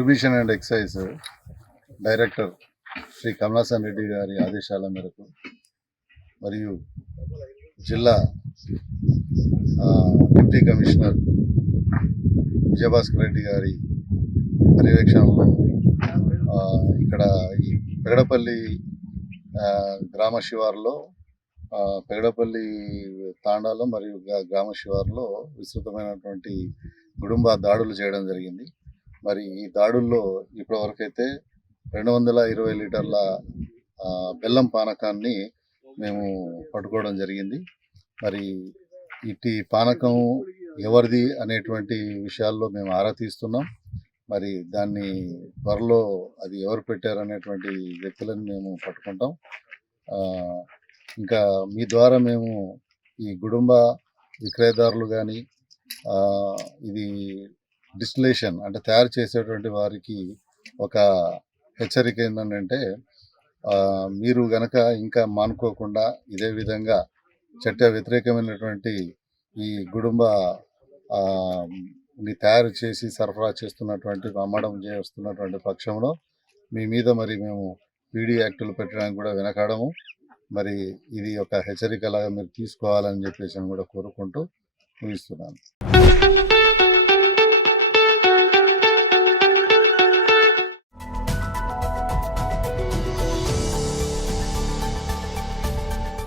Prohibition and excise director Shri Kamalasan Reddy గారి ఆదేశాల మేరకు మరియు జిల్లా డిప్యూటీ కమిషనర్ విజయభాస్కర్ రెడ్డి గారి పర్యవేక్షణలో ఇక్కడ ఈ పెగడపల్లి గ్రామ శివారులో పెగడపల్లి తాండాలో మరియు గ్రామ శివారులో విస్తృతమైనటువంటి గుడుంబ దాడులు చేయడం జరిగింది. మరి ఈ దాడుల్లో ఇప్పటివరకైతే 220 లీటర్ల బెల్లం పానకాన్ని మేము పట్టుకోవడం జరిగింది. మరి ఇట్టి పానకం ఎవరిది అనేటువంటి విషయాల్లో మేము ఆరా తీస్తున్నాం. మరి దాన్ని త్వరలో అది ఎవరు పెట్టారనేటువంటి వ్యక్తులను మేము పట్టుకుంటాం. ఇంకా మీ ద్వారా మేము ఈ గుడుంబ విక్రయదారులు కానీ ఇది డిస్టిలేషన్ అంటే తయారు చేసేటువంటి వారికి ఒక హెచ్చరిక ఏంటంటే మీరు గనక ఇంకా మానుకోకుండా ఇదే విధంగా చట్ట వ్యతిరేకమైనటువంటి ఈ గుడుంబ తయారు చేసి సరఫరా చేస్తున్నటువంటి అమ్మడం చేస్తున్నటువంటి పక్షంలో మీ మీద మరి మేము పీడీ యాక్టులు పెట్టడానికి కూడా వెనకాడము. మరి ఇది ఒక హెచ్చరికలాగా మీరు తీసుకోవాలని చెప్పేసి కూడా కోరుకుంటూ ముగిస్తున్నాను.